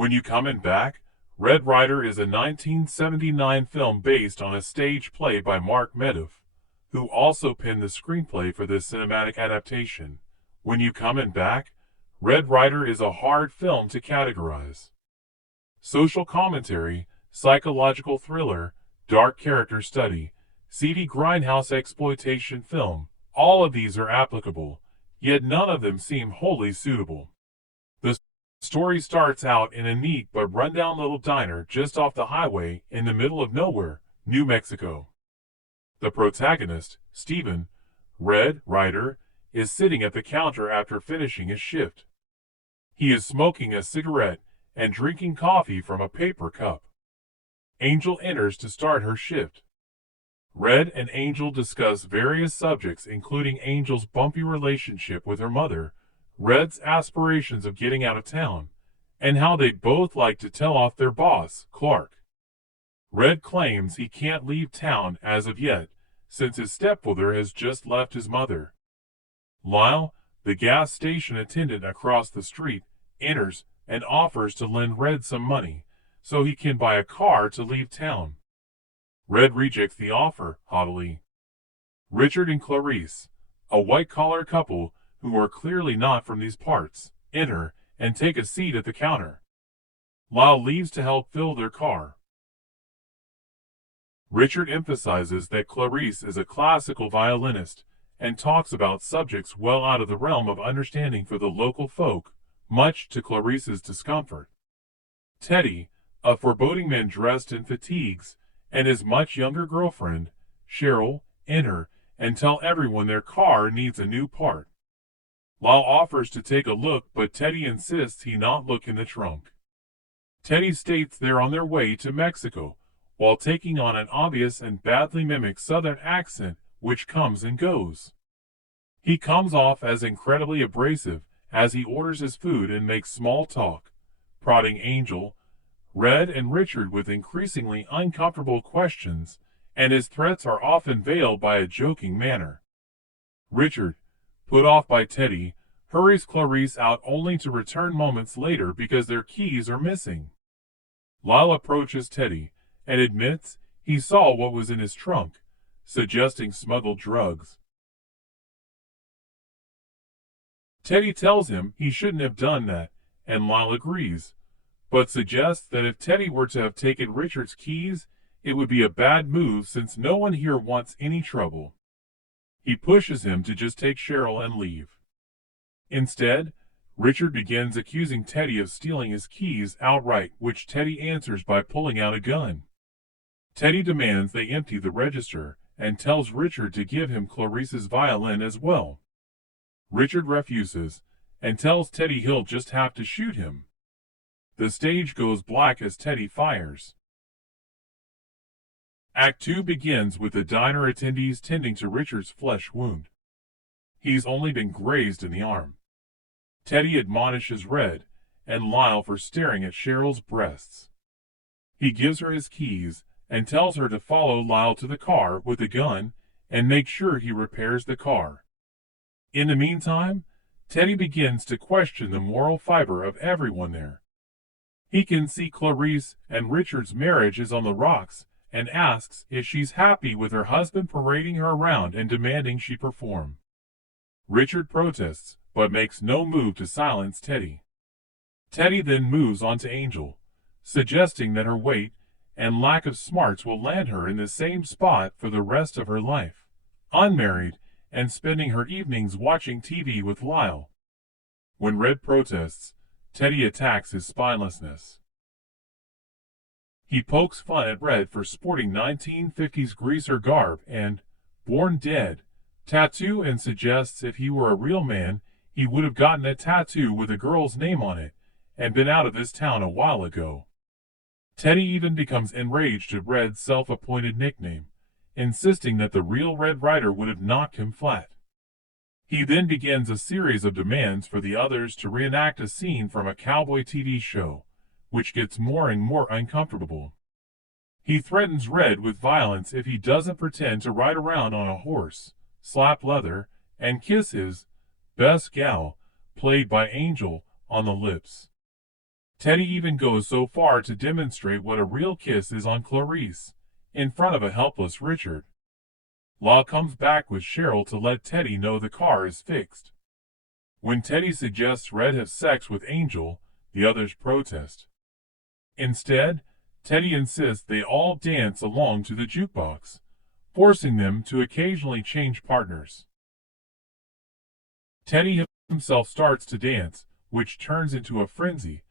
When You Comin' Back, Red Ryder is a 1979 film based on a stage play by Mark Medoff, who also penned the screenplay for this cinematic adaptation. When You Comin' Back, Red Ryder is a hard film to categorize. Social commentary, psychological thriller, dark character study, seedy grindhouse exploitation film, all of these are applicable, yet none of them seem wholly suitable. The story starts out in a neat but rundown little diner just off the highway in the middle of nowhere, New Mexico. The protagonist, Stephen, Red Ryder, is sitting at the counter after finishing his shift. He is smoking a cigarette and drinking coffee from a paper cup. Angel enters to start her shift. Red and Angel discuss various subjects including Angel's bumpy relationship with her mother, Red's aspirations of getting out of town, and how they'd both like to tell off their boss, Clark. Red claims he can't leave town as of yet, since his stepfather has just left his mother. Lyle, the gas station attendant across the street, enters and offers to lend Red some money, so he can buy a car to leave town. Red rejects the offer, haughtily. Richard and Clarice, a white-collar couple who are clearly not from these parts, enter and take a seat at the counter. Lyle leaves to help fill their car. Richard emphasizes that Clarice is a classical violinist and talks about subjects well out of the realm of understanding for the local folk, much to Clarice's discomfort. Teddy, a foreboding man dressed in fatigues, and his much younger girlfriend, Cheryl, enter and tell everyone their car needs a new part. Lyle offers to take a look, but Teddy insists he not look in the trunk. Teddy states they're on their way to Mexico, while taking on an obvious and badly mimicked southern accent which comes and goes. He comes off as incredibly abrasive as he orders his food and makes small talk, prodding Angel, Red, and Richard with increasingly uncomfortable questions, and his threats are often veiled by a joking manner. Richard, put off by Teddy, hurries Clarice out only to return moments later because their keys are missing. Lyle approaches Teddy and admits he saw what was in his trunk, suggesting smuggled drugs. Teddy tells him he shouldn't have done that, and Lyle agrees, but suggests that if Teddy were to have taken Richard's keys, it would be a bad move since no one here wants any trouble. He pushes him to just take Cheryl and leave. Instead, Richard begins accusing Teddy of stealing his keys outright, which Teddy answers by pulling out a gun. Teddy demands they empty the register and tells Richard to give him Clarice's violin as well. Richard refuses and tells Teddy he'll just have to shoot him. The stage goes black as Teddy fires. Act 2 begins with the diner attendees tending to Richard's flesh wound. He's only been grazed in the arm. Teddy admonishes Red and Lyle for staring at Cheryl's breasts. He gives her his keys and tells her to follow Lyle to the car with a gun and make sure he repairs the car. In the meantime, Teddy begins to question the moral fiber of everyone there. He can see Clarice and Richard's marriage is on the rocks and asks if she's happy with her husband parading her around and demanding she perform. Richard protests, but makes no move to silence Teddy. Teddy then moves on to Angel, suggesting that her weight and lack of smarts will land her in the same spot for the rest of her life, unmarried and spending her evenings watching TV with Lyle. When Red protests, Teddy attacks his spinelessness. He pokes fun at Red for sporting 1950s greaser garb and, born dead, tattoo and suggests if he were a real man, he would have gotten a tattoo with a girl's name on it and been out of this town a while ago. Teddy even becomes enraged at Red's self-appointed nickname, insisting that the real Red Ryder would have knocked him flat. He then begins a series of demands for the others to reenact a scene from a cowboy TV show, which gets more and more uncomfortable. He threatens Red with violence if he doesn't pretend to ride around on a horse, slap leather, and kiss his best gal, played by Angel, on the lips. Teddy even goes so far to demonstrate what a real kiss is on Clarice, in front of a helpless Richard. Law comes back with Cheryl to let Teddy know the car is fixed. When Teddy suggests Red have sex with Angel, the others protest. Instead, Teddy insists they all dance along to the jukebox, forcing them to occasionally change partners. Teddy himself starts to dance, which turns into a frenzy,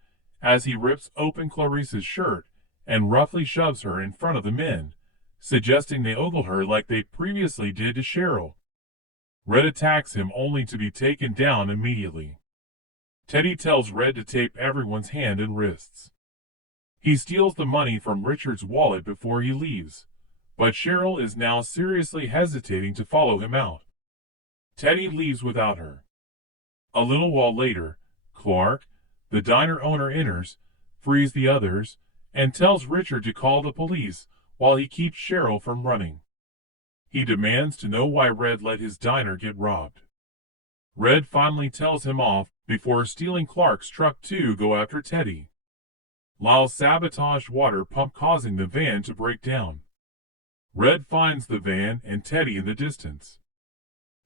as he rips open Clarice's shirt and roughly shoves her in front of the men, suggesting they ogle her like they previously did to Cheryl. Red attacks him only to be taken down immediately. Teddy tells Red to tape everyone's hand and wrists. He steals the money from Richard's wallet before he leaves, but Cheryl is now seriously hesitating to follow him out. Teddy leaves without her. A little while later, Clark, the diner owner, enters, frees the others, and tells Richard to call the police while he keeps Cheryl from running. He demands to know why Red let his diner get robbed. Red finally tells him off before stealing Clark's truck to go after Teddy. Lyle's sabotaged water pump causing the van to break down. Red finds the van and Teddy in the distance,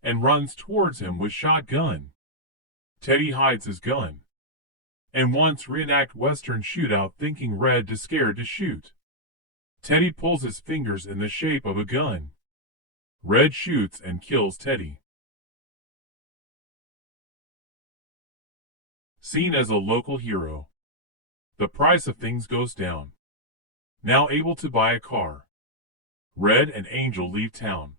and runs towards him with shotgun. Teddy hides his gun, and wants reenact Western shootout thinking Red is scared to shoot. Teddy pulls his fingers in the shape of a gun. Red shoots and kills Teddy. Seen as a local hero, the price of things goes down. Now able to buy a car, Red and Angel leave town.